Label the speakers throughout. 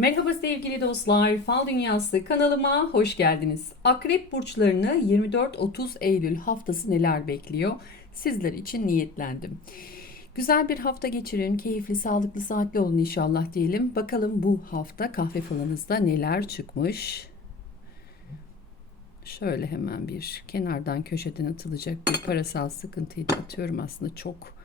Speaker 1: Merhaba sevgili dostlar, Fal Dünyası kanalıma hoş geldiniz. Akrep burçlarını 24-30 Eylül haftası neler bekliyor? Sizler için niyetlendim. Güzel bir hafta geçirin, keyifli, sağlıklı, saatli olun inşallah diyelim. Bakalım bu hafta kahve falınızda neler çıkmış? Şöyle hemen bir kenardan köşeden atılacak bir parasal sıkıntıyı da atıyorum aslında çok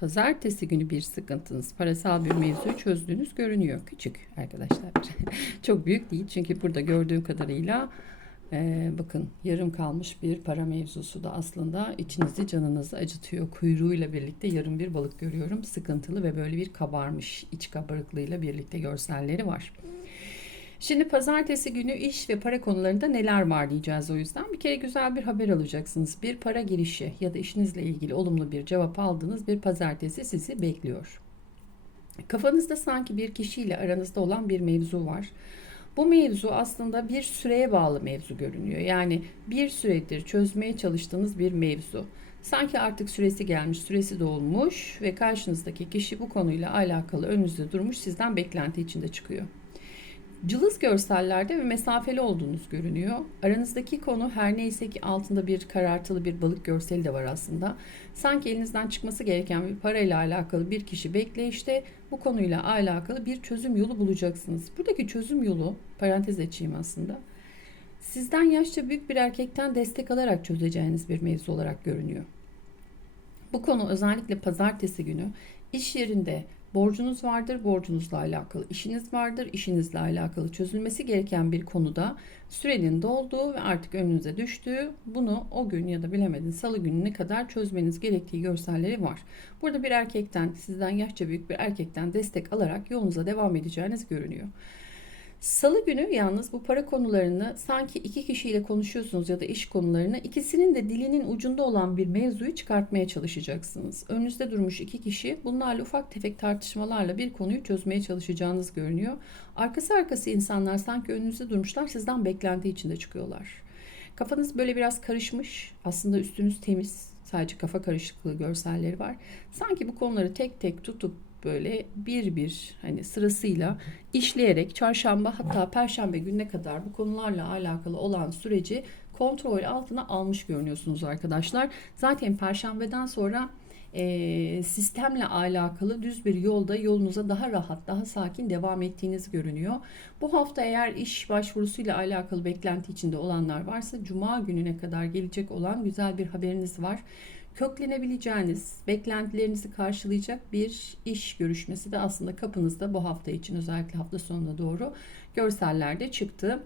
Speaker 1: Pazartesi günü bir sıkıntınız, parasal bir mevzuyu çözdüğünüz görünüyor. Küçük arkadaşlar. Çok büyük değil çünkü burada gördüğüm kadarıyla e, bakın yarım kalmış bir para mevzusu da aslında içinizi canınızı acıtıyor. Kuyruğuyla birlikte yarım bir balık görüyorum. Sıkıntılı ve böyle bir kabarmış iç kabarıklığıyla birlikte görselleri var. Şimdi pazartesi günü iş ve para konularında neler var diyeceğiz o yüzden. Bir kere güzel bir haber alacaksınız. Bir para girişi ya da işinizle ilgili olumlu bir cevap aldığınız bir pazartesi sizi bekliyor. Kafanızda sanki bir kişiyle aranızda olan bir mevzu var. Bu mevzu aslında bir süreye bağlı mevzu görünüyor. Yani bir süredir çözmeye çalıştığınız bir mevzu. Sanki artık süresi gelmiş, süresi dolmuş ve karşınızdaki kişi bu konuyla alakalı önünüzde durmuş, sizden beklenti içinde çıkıyor. Cılız görsellerde ve mesafeli olduğunuz görünüyor. Aranızdaki konu her neyse ki altında bir karartılı bir balık görseli de var aslında. Sanki elinizden çıkması gereken bir parayla alakalı bir kişi bekleyişte bu konuyla alakalı bir çözüm yolu bulacaksınız. Buradaki çözüm yolu parantez açayım aslında. Sizden yaşça büyük bir erkekten destek alarak çözeceğiniz bir mevzu olarak görünüyor. Bu konu özellikle pazartesi günü iş yerinde borcunuz vardır, borcunuzla alakalı işiniz vardır, işinizle alakalı çözülmesi gereken bir konuda sürenin dolduğu ve artık önünüze düştüğü bunu o gün ya da bilemedin salı gününe kadar çözmeniz gerektiği görselleri var. Burada bir erkekten, sizden yaşça büyük bir erkekten destek alarak yolunuza devam edeceğiniz görünüyor. Salı günü yalnız bu para konularını sanki iki kişiyle konuşuyorsunuz ya da iş konularını ikisinin de dilinin ucunda olan bir mevzuyu çıkartmaya çalışacaksınız. Önünüzde durmuş iki kişi bunlarla ufak tefek tartışmalarla bir konuyu çözmeye çalışacağınız görünüyor. Arkası arkası insanlar sanki önünüzde durmuşlar sizden beklenti içinde çıkıyorlar. Kafanız böyle biraz karışmış aslında üstünüz temiz sadece kafa karışıklığı görselleri var. Sanki bu konuları tek tek tutup böyle bir bir hani sırasıyla işleyerek çarşamba hatta perşembe gününe kadar bu konularla alakalı olan süreci kontrol altına almış görünüyorsunuz arkadaşlar. Zaten perşembeden sonra e, sistemle alakalı düz bir yolda yolunuza daha rahat, daha sakin devam ettiğiniz görünüyor. Bu hafta eğer iş başvurusuyla alakalı beklenti içinde olanlar varsa cuma gününe kadar gelecek olan güzel bir haberiniz var köklenebileceğiniz, beklentilerinizi karşılayacak bir iş görüşmesi de aslında kapınızda bu hafta için özellikle hafta sonuna doğru görsellerde çıktı.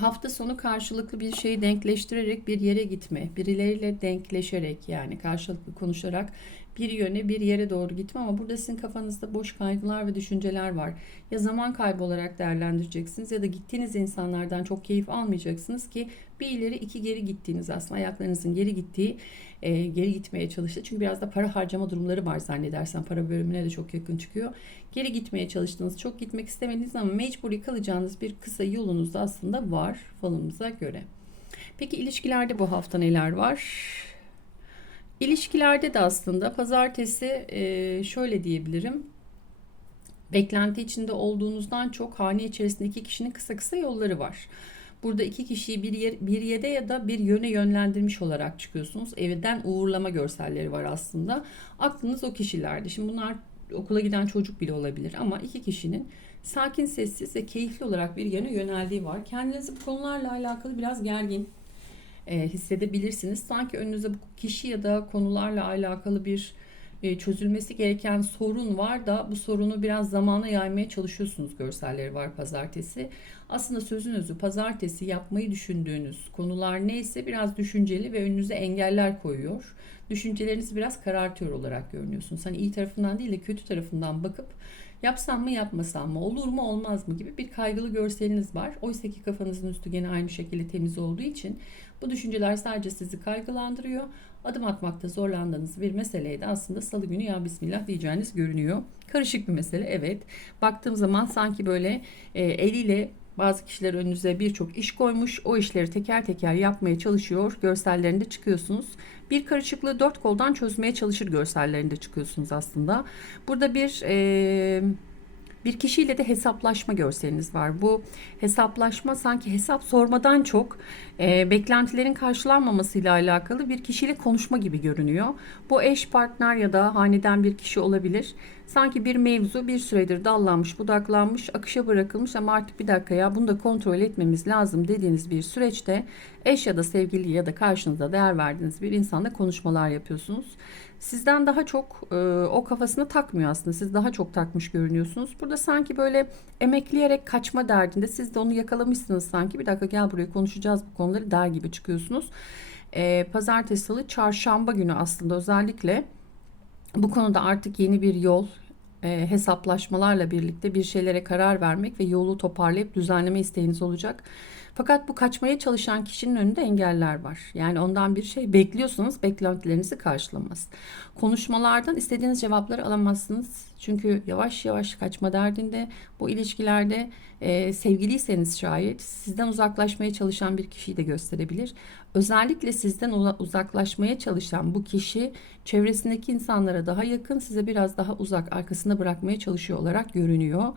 Speaker 1: Hafta sonu karşılıklı bir şeyi denkleştirerek bir yere gitme, birileriyle denkleşerek yani karşılıklı konuşarak bir yöne bir yere doğru gitme ama burada sizin kafanızda boş kaygılar ve düşünceler var. Ya zaman kaybı olarak değerlendireceksiniz ya da gittiğiniz insanlardan çok keyif almayacaksınız ki bir ileri iki geri gittiğiniz aslında ayaklarınızın geri gittiği e, geri gitmeye çalıştı. Çünkü biraz da para harcama durumları var zannedersen para bölümüne de çok yakın çıkıyor. Geri gitmeye çalıştınız çok gitmek istemediniz ama mecburi kalacağınız bir kısa yolunuz da aslında var falımıza göre. Peki ilişkilerde bu hafta neler var? İlişkilerde de aslında pazartesi e, şöyle diyebilirim. Beklenti içinde olduğunuzdan çok hane içerisinde iki kişinin kısa kısa yolları var. Burada iki kişiyi bir, yer, bir yere ya da bir yöne yönlendirmiş olarak çıkıyorsunuz. Evden uğurlama görselleri var aslında. Aklınız o kişilerde. Şimdi bunlar okula giden çocuk bile olabilir ama iki kişinin sakin, sessiz ve keyifli olarak bir yöne yöneldiği var. Kendinizi bu konularla alakalı biraz gergin e, hissedebilirsiniz. Sanki önünüzde bu kişi ya da konularla alakalı bir e, çözülmesi gereken sorun var da bu sorunu biraz zamana yaymaya çalışıyorsunuz görselleri var pazartesi. Aslında sözün özü pazartesi yapmayı düşündüğünüz konular neyse biraz düşünceli ve önünüze engeller koyuyor. Düşüncelerinizi biraz karartıyor olarak görünüyorsunuz. Hani iyi tarafından değil de kötü tarafından bakıp yapsam mı yapmasam mı olur mu olmaz mı gibi bir kaygılı görseliniz var. Oysa ki kafanızın üstü gene aynı şekilde temiz olduğu için bu düşünceler sadece sizi kaygılandırıyor. Adım atmakta zorlandığınız bir meseleye de aslında salı günü ya bismillah diyeceğiniz görünüyor. Karışık bir mesele evet. Baktığım zaman sanki böyle e, eliyle bazı kişiler önünüze birçok iş koymuş. O işleri teker teker yapmaya çalışıyor. Görsellerinde çıkıyorsunuz. Bir karışıklığı dört koldan çözmeye çalışır görsellerinde çıkıyorsunuz aslında. Burada bir... E, Bir kişiyle de hesaplaşma görseliniz var. Bu hesaplaşma sanki hesap sormadan çok e, beklentilerin karşılanmamasıyla alakalı bir kişiyle konuşma gibi görünüyor. Bu eş partner ya da haneden bir kişi olabilir. Sanki bir mevzu bir süredir dallanmış, budaklanmış, akışa bırakılmış ama artık bir dakika ya bunu da kontrol etmemiz lazım dediğiniz bir süreçte eş ya da sevgili ya da karşınızda değer verdiğiniz bir insanla konuşmalar yapıyorsunuz. Sizden daha çok e, o kafasına takmıyor aslında. Siz daha çok takmış görünüyorsunuz. Burada sanki böyle emekleyerek kaçma derdinde siz de onu yakalamışsınız sanki. Bir dakika gel buraya konuşacağız bu konuları der gibi çıkıyorsunuz. E, Pazartesi, Salı, Çarşamba günü aslında özellikle bu konuda artık yeni bir yol, e, hesaplaşmalarla birlikte bir şeylere karar vermek ve yolu toparlayıp düzenleme isteğiniz olacak. Fakat bu kaçmaya çalışan kişinin önünde engeller var. Yani ondan bir şey bekliyorsanız beklentilerinizi karşılamaz. Konuşmalardan istediğiniz cevapları alamazsınız. Çünkü yavaş yavaş kaçma derdinde bu ilişkilerde e, sevgiliyseniz şayet sizden uzaklaşmaya çalışan bir kişiyi de gösterebilir. Özellikle sizden uzaklaşmaya çalışan bu kişi çevresindeki insanlara daha yakın, size biraz daha uzak, arkasında bırakmaya çalışıyor olarak görünüyor.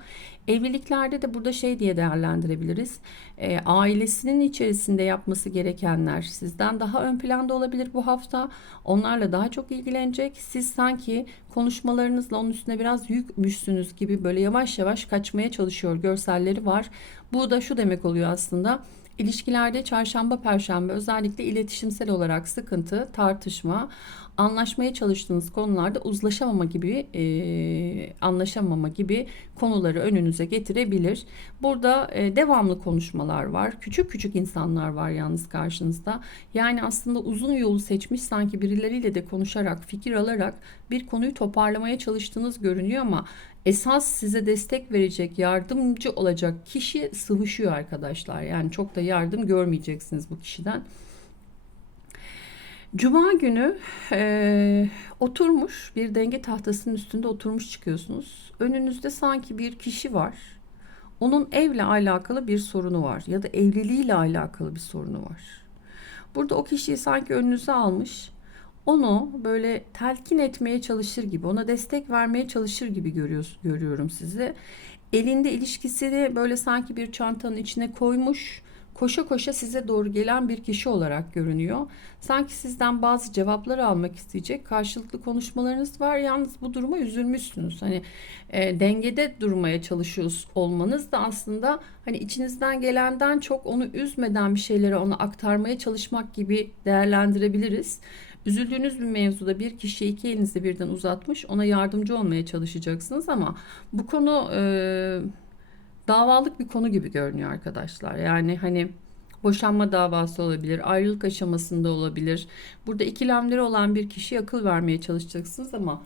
Speaker 1: Evliliklerde de burada şey diye değerlendirebiliriz. E, ailesinin içerisinde yapması gerekenler sizden daha ön planda olabilir bu hafta. Onlarla daha çok ilgilenecek. Siz sanki konuşmalarınızla onun üstüne biraz yükmüşsünüz gibi böyle yavaş yavaş kaçmaya çalışıyor görselleri var. Bu da şu demek oluyor aslında. İlişkilerde çarşamba perşembe özellikle iletişimsel olarak sıkıntı, tartışma, anlaşmaya çalıştığınız konularda uzlaşamama gibi e, anlaşamama gibi konuları önünüze getirebilir. Burada e, devamlı konuşmalar var. Küçük küçük insanlar var yalnız karşınızda. Yani aslında uzun yolu seçmiş sanki birileriyle de konuşarak, fikir alarak bir konuyu toparlamaya çalıştığınız görünüyor ama esas size destek verecek, yardımcı olacak kişi sıvışıyor arkadaşlar. Yani çok da yardım görmeyeceksiniz bu kişiden. Cuma günü e, oturmuş bir denge tahtasının üstünde oturmuş çıkıyorsunuz. Önünüzde sanki bir kişi var. Onun evle alakalı bir sorunu var ya da evliliğiyle alakalı bir sorunu var. Burada o kişiyi sanki önünüze almış. Onu böyle telkin etmeye çalışır gibi, ona destek vermeye çalışır gibi görüyor, görüyorum sizi. Elinde ilişkisini böyle sanki bir çantanın içine koymuş koşa koşa size doğru gelen bir kişi olarak görünüyor. Sanki sizden bazı cevapları almak isteyecek karşılıklı konuşmalarınız var. Yalnız bu duruma üzülmüşsünüz. Hani e, dengede durmaya çalışıyoruz olmanız da aslında hani içinizden gelenden çok onu üzmeden bir şeyleri ona aktarmaya çalışmak gibi değerlendirebiliriz. Üzüldüğünüz bir mevzuda bir kişi iki elinizi birden uzatmış ona yardımcı olmaya çalışacaksınız ama bu konu e, davalık bir konu gibi görünüyor arkadaşlar. Yani hani boşanma davası olabilir, ayrılık aşamasında olabilir. Burada ikilemleri olan bir kişiye akıl vermeye çalışacaksınız ama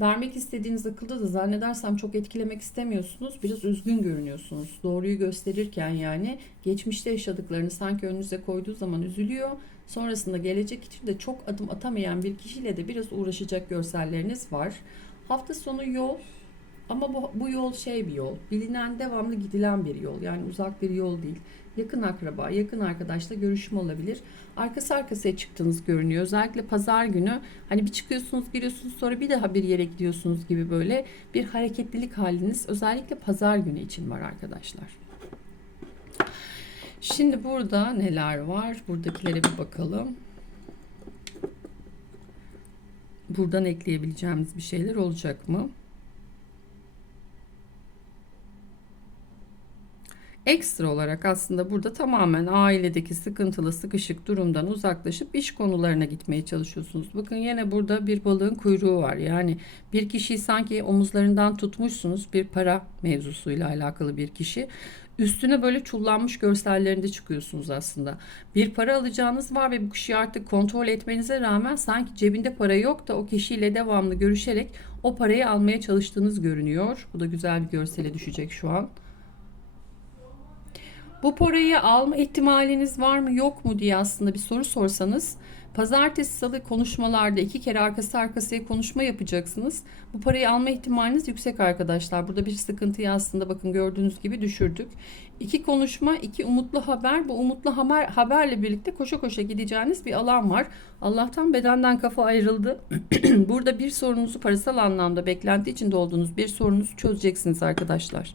Speaker 1: vermek istediğiniz akılda da zannedersem çok etkilemek istemiyorsunuz. Biraz üzgün görünüyorsunuz. Doğruyu gösterirken yani geçmişte yaşadıklarını sanki önünüze koyduğu zaman üzülüyor. Sonrasında gelecek için de çok adım atamayan bir kişiyle de biraz uğraşacak görselleriniz var. Hafta sonu yol ama bu, bu yol şey bir yol. Bilinen devamlı gidilen bir yol. Yani uzak bir yol değil. Yakın akraba, yakın arkadaşla görüşme olabilir. Arkası arkasıya çıktığınız görünüyor. Özellikle pazar günü hani bir çıkıyorsunuz giriyorsunuz sonra bir daha bir yere gidiyorsunuz gibi böyle bir hareketlilik haliniz özellikle pazar günü için var arkadaşlar. Şimdi burada neler var? Buradakilere bir bakalım. Buradan ekleyebileceğimiz bir şeyler olacak mı? Ekstra olarak aslında burada tamamen ailedeki sıkıntılı sıkışık durumdan uzaklaşıp iş konularına gitmeye çalışıyorsunuz. Bakın yine burada bir balığın kuyruğu var. Yani bir kişiyi sanki omuzlarından tutmuşsunuz bir para mevzusuyla alakalı bir kişi. Üstüne böyle çullanmış görsellerinde çıkıyorsunuz aslında. Bir para alacağınız var ve bu kişiyi artık kontrol etmenize rağmen sanki cebinde para yok da o kişiyle devamlı görüşerek o parayı almaya çalıştığınız görünüyor. Bu da güzel bir görsele düşecek şu an. Bu parayı alma ihtimaliniz var mı yok mu diye aslında bir soru sorsanız Pazartesi salı konuşmalarda iki kere arkası arkasıya konuşma yapacaksınız. Bu parayı alma ihtimaliniz yüksek arkadaşlar. Burada bir sıkıntıyı aslında bakın gördüğünüz gibi düşürdük. İki konuşma, iki umutlu haber. Bu umutlu haber haberle birlikte koşa koşa gideceğiniz bir alan var. Allah'tan bedenden kafa ayrıldı. Burada bir sorunuzu parasal anlamda beklenti içinde olduğunuz bir sorunuzu çözeceksiniz arkadaşlar.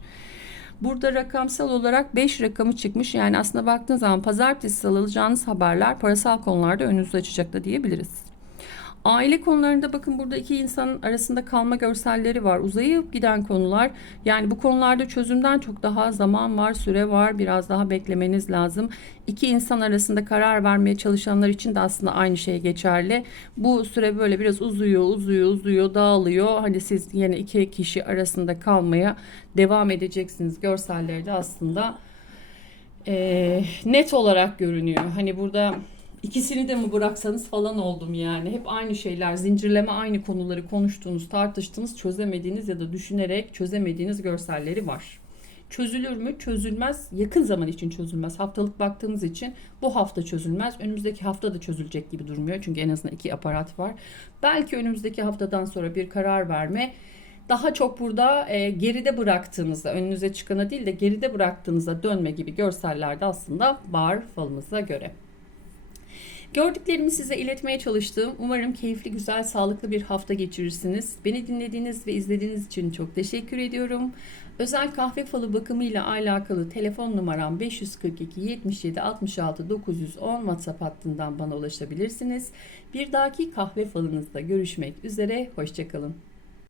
Speaker 1: Burada rakamsal olarak 5 rakamı çıkmış. Yani aslında baktığınız zaman pazartesi alacağınız haberler parasal konularda önünüzü açacak da diyebiliriz. Aile konularında bakın burada iki insanın arasında kalma görselleri var. Uzayıp giden konular. Yani bu konularda çözümden çok daha zaman var, süre var. Biraz daha beklemeniz lazım. İki insan arasında karar vermeye çalışanlar için de aslında aynı şey geçerli. Bu süre böyle biraz uzuyor, uzuyor, uzuyor, dağılıyor. Hani siz yine iki kişi arasında kalmaya devam edeceksiniz. Görselleri de aslında eee, net olarak görünüyor. Hani burada İkisini de mi bıraksanız falan oldum yani. Hep aynı şeyler, zincirleme aynı konuları konuştuğunuz, tartıştığınız, çözemediğiniz ya da düşünerek çözemediğiniz görselleri var. Çözülür mü? Çözülmez. Yakın zaman için çözülmez. Haftalık baktığımız için bu hafta çözülmez. Önümüzdeki hafta da çözülecek gibi durmuyor. Çünkü en azından iki aparat var. Belki önümüzdeki haftadan sonra bir karar verme daha çok burada e, geride bıraktığınızda önünüze çıkana değil de geride bıraktığınızda dönme gibi görsellerde aslında var falımıza göre. Gördüklerimi size iletmeye çalıştım. Umarım keyifli, güzel, sağlıklı bir hafta geçirirsiniz. Beni dinlediğiniz ve izlediğiniz için çok teşekkür ediyorum. Özel kahve falı bakımıyla alakalı telefon numaram 542 77 66 910 WhatsApp hattından bana ulaşabilirsiniz. Bir dahaki kahve falınızda görüşmek üzere. Hoşçakalın.